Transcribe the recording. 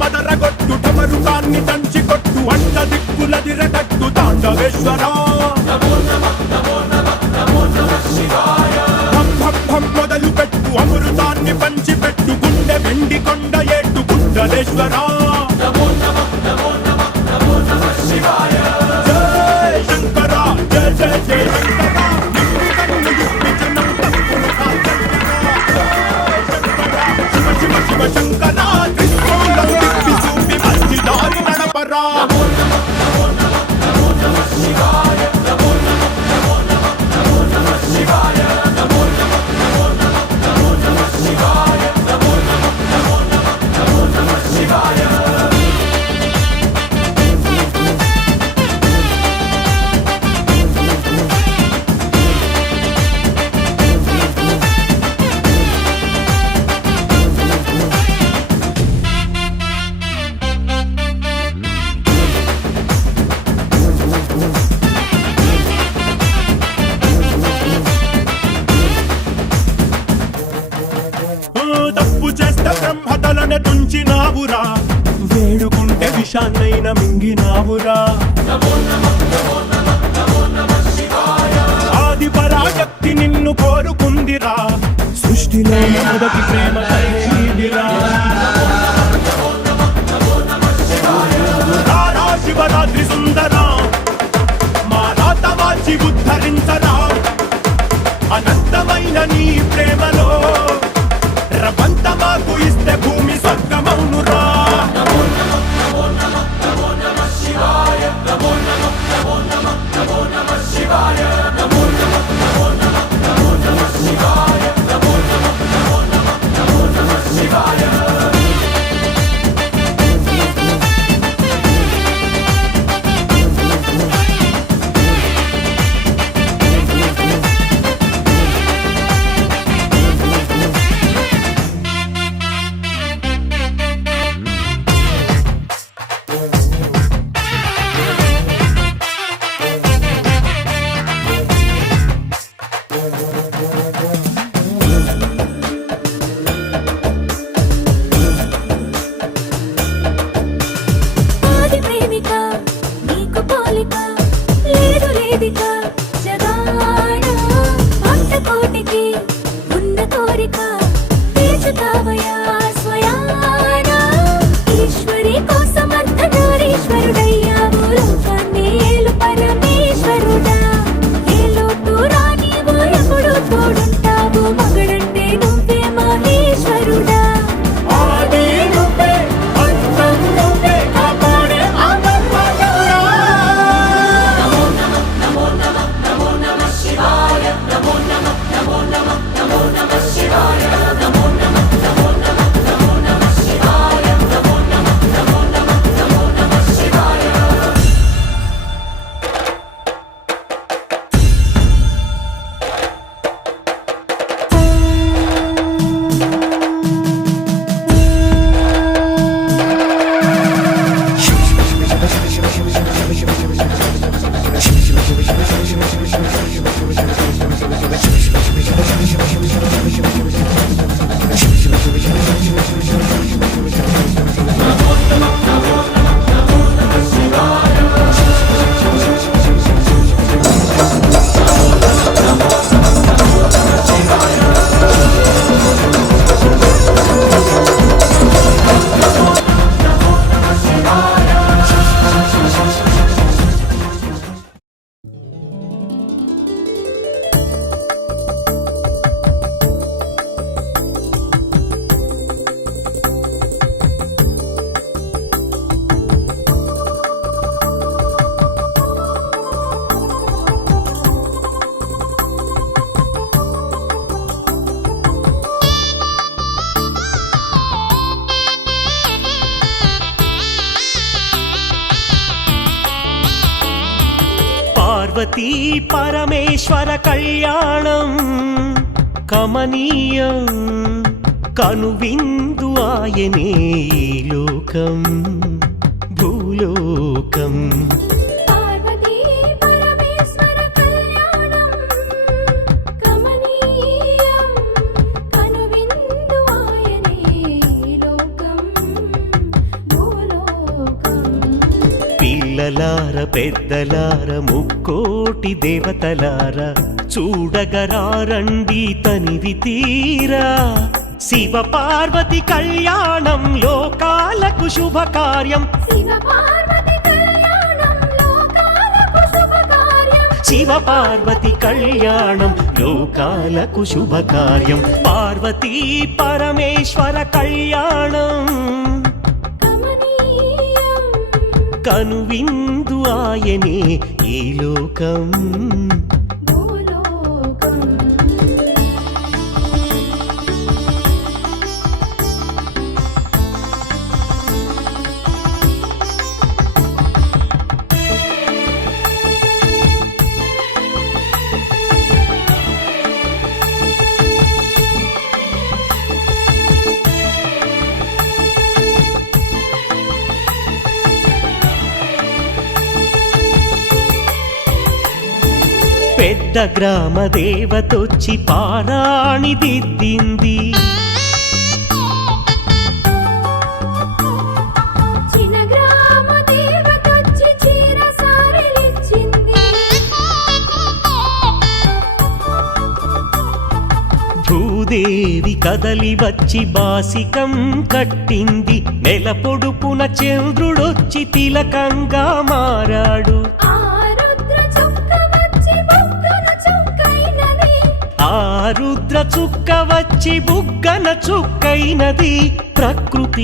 మదరగొట్టు ఢమరుకాన్ని దంచి కొట్టు అంట దిక్కులదిరగట్టు తాండవేశ్వర మొదలు పెట్టు అమృతాన్ని పంచి పెట్టు గుండె వెండి కొండ ఏట్టు గుండలేశ్వర జయ శంకర జయ జయ జయ శంకర శివ శంకర తప్పు చేస్తే బ్రహ్మతలనే తుంచినావురా వేడుకుంటే విషాన్నైన మింగినావురా ఆది పరాశక్తి నిన్ను కోరుకుందిరా సృష్టిలో మొదటి ప్రేమ కలిగిరా శివరాత్రి సుందరా మా రాత మార్చి ఉద్ధరించరా అనంతమైన నీ ప్రేమలో రవంత మాకు ఇస్తే భూమి స్వర్గమౌనురా పార్వతీ పరమేశ్వర కళ్యాణం కమనీయం కనువిందు ఆయనే ఈ లోకం భూలోకం. పార్వతీ పరమేశ్వర కళ్యాణం కమనీయం కనువిందు ఆయనే ఈ లోకం భూలోకం. పిల్లలార పెద్దలార ముక్కోటి దేవతలార చూడగరారండి తనివి తీరా శివ పార్వతి కళ్యాణం లోకాలకు శుభకార్యం. శివ పార్వతి కళ్యాణం లోకాలకు శుభకార్యం. శివ పార్వతి కళ్యాణం లోకాలకు శుభకార్యం. పార్వతీ పరమేశ్వర కళ్యాణం కమనీయం కనువిందు ఆయనే ఈ లోకం భూలోకం. పెద్ద గ్రామ దేవతొచ్చి పారాణి దిద్దింది. చిన్న గ్రామ దేవతొచ్చి చీర సారెలిచ్చింది. భూదేవి కదలి వచ్చి బాసికం కట్టింది. నెల పొడుపున చంద్రుడొచ్చి తిలకంగా మారాడు. ఆ రుద్ర చుక్క వచ్చి బుగ్గన చుక్కైనది. ఆ రుద్ర చుక్క వచ్చి బుగ్గన చుక్కైనది. ప్రకృతి